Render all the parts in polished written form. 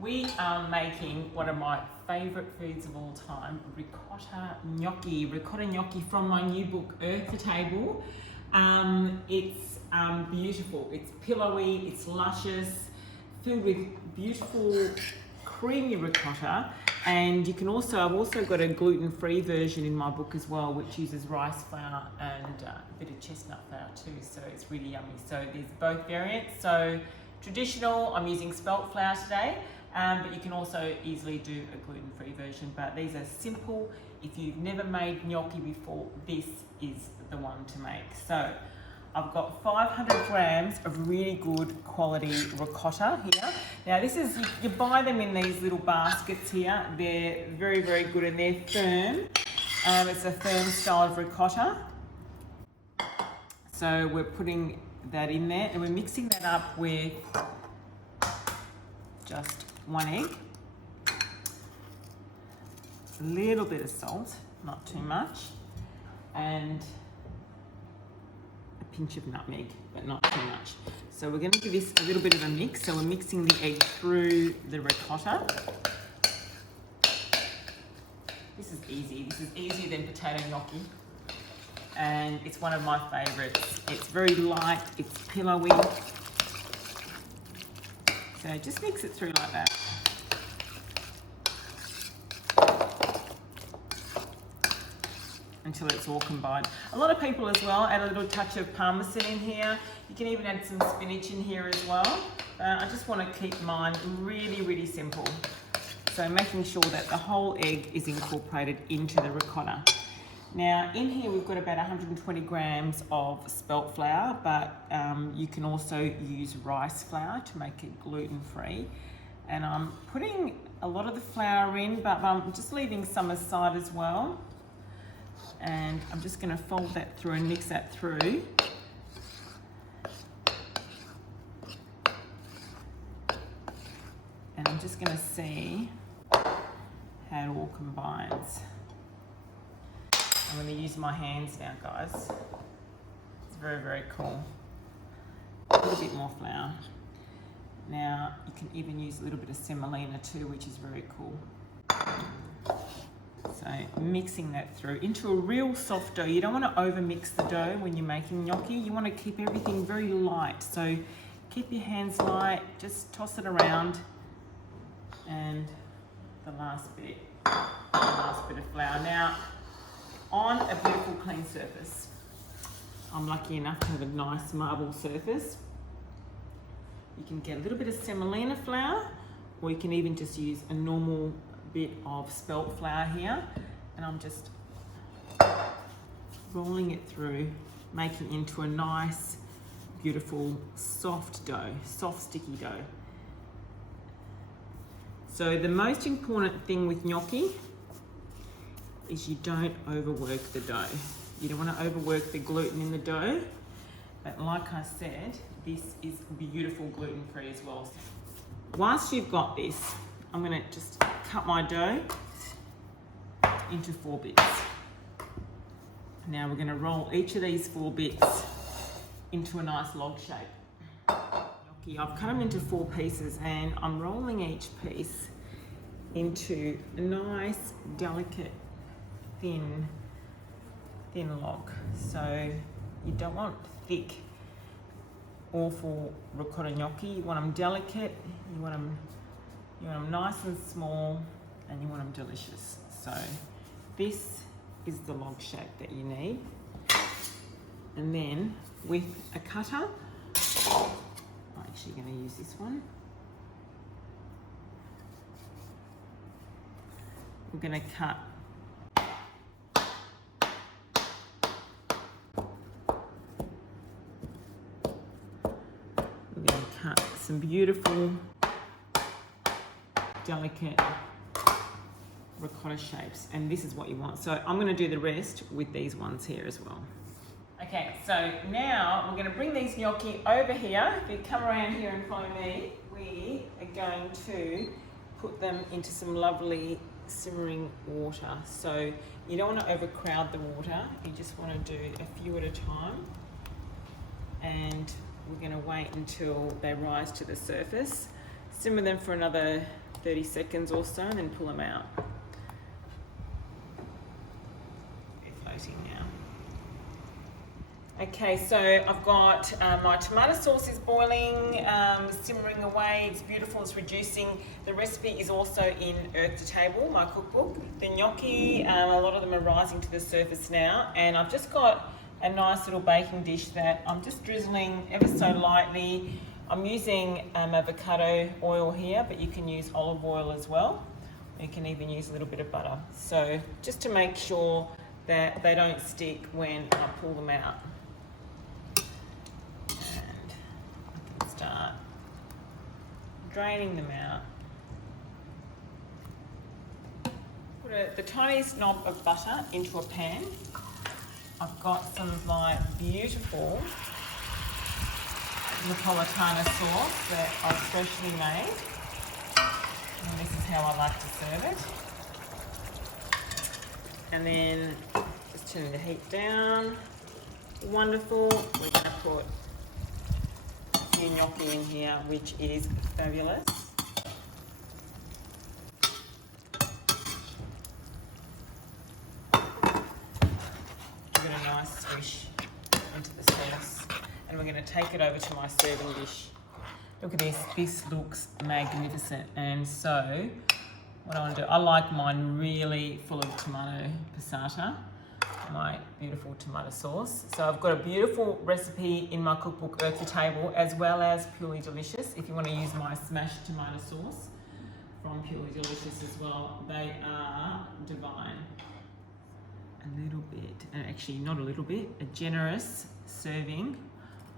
We are making one of my favourite foods of all time, ricotta gnocchi. Ricotta gnocchi from my new book, Earth to Table. It's beautiful. It's pillowy, it's luscious, filled with beautiful creamy ricotta. And you can also, I've also got a gluten-free version in my book as well, which uses rice flour and a bit of chestnut flour too, so it's really yummy. So there's both variants. So traditional, I'm using spelt flour today, but you can also easily do a gluten-free version. But these are simple. If you've never made gnocchi before, this is the one to make. So I've got 500 grams of really good quality ricotta here. Now this is, you buy them in these little baskets here. They're very, very good and they're firm. It's a firm style of ricotta. So we're putting that in there and we're mixing that up with just 1 egg, a little bit of salt, not too much, and a pinch of nutmeg, but not too much. So we're going to give this a little bit of a mix. So we're mixing the egg through the ricotta. This is easy. This is easier than potato gnocchi. And it's one of my favourites. It's very light, it's pillowy. So just mix it through like that. Until it's all combined. A lot of people as well add a little touch of parmesan in here. You can even add some spinach in here as well. I just want to keep mine really, really simple. So making sure that the whole egg is incorporated into the ricotta. Now in here we've got about 120 grams of spelt flour, but you can also use rice flour to make it gluten-free. And I'm putting a lot of the flour in, but I'm just leaving some aside as well. And I'm just going to fold that through and mix that through. And I'm just going to see how it all combines. I'm going to use my hands now, guys. It's very, very cool. A little bit more flour. Now, you can even use a little bit of semolina too, which is very cool. So, mixing that through into a real soft dough. You don't want to over mix the dough when you're making gnocchi. You want to keep everything very light. So, keep your hands light, just toss it around. And the last bit of flour. Now, on a beautiful clean surface. I'm lucky enough to have a nice marble surface. You can get a little bit of semolina flour, or you can even just use a normal bit of spelt flour here. And I'm just rolling it through, making it into a nice, beautiful, soft dough, soft sticky dough. So the most important thing with gnocchi is you don't overwork the dough. You don't want to overwork the gluten in the dough, but like I said, this is beautiful gluten-free as well. Whilst you've got this, I'm going to just cut my dough into 4 bits. Now we're going to roll each of these 4 bits into a nice log shape. Gnocchi, I've cut them into 4 pieces and I'm rolling each piece into a nice, delicate, thin log. So you don't want thick, awful ricotta gnocchi. You want them delicate, you want them nice and small, and you want them delicious. So this is the log shape that you need. And then with a cutter, I'm actually going to use this one. We're going to cut some beautiful, delicate ricotta shapes, and this is what you want. So I'm going to do the rest with these ones here as well. Okay, so now we're going to bring these gnocchi over here. If you come around here and follow me, we are going to put them into some lovely simmering water. So you don't want to overcrowd the water, you just want to do a few at a time. And we're going to wait until they rise to the surface. Simmer them for another 30 seconds or so, and then pull them out. They're floating now. Okay, so I've got my tomato sauce is boiling, simmering away. It's beautiful, it's reducing. The recipe is also in Earth to Table, my cookbook. The gnocchi, a lot of them are rising to the surface now, and I've just got a nice little baking dish that I'm just drizzling ever so lightly. I'm using avocado oil here, but you can use olive oil as well. You can even use a little bit of butter. So just to make sure that they don't stick when I pull them out. Start draining them out. Put the tiniest knob of butter into a pan. I've got some of my beautiful Napolitana sauce that I've freshly made. And this is how I like to serve it. And then just turn the heat down. Wonderful. We're going to put gnocchi in here, which is fabulous. Give it a nice swish into the sauce, and we're going to take it over to my serving dish. Look at this, this looks magnificent. And so what I want to do, I like mine really full of tomato passata, my beautiful tomato sauce. So I've got a beautiful recipe in my cookbook Earth to Table, as well as Purely Delicious. If you want to use my smashed tomato sauce from Purely Delicious as well, they are divine. A little bit, and actually not a little bit, a generous serving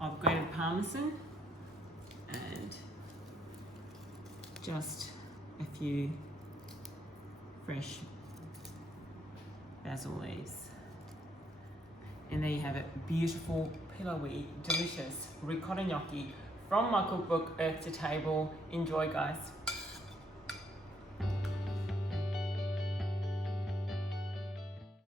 of grated parmesan and just a few fresh basil leaves. And there you have it, beautiful, pillowy, delicious ricotta gnocchi from my cookbook Earth to Table. Enjoy, guys.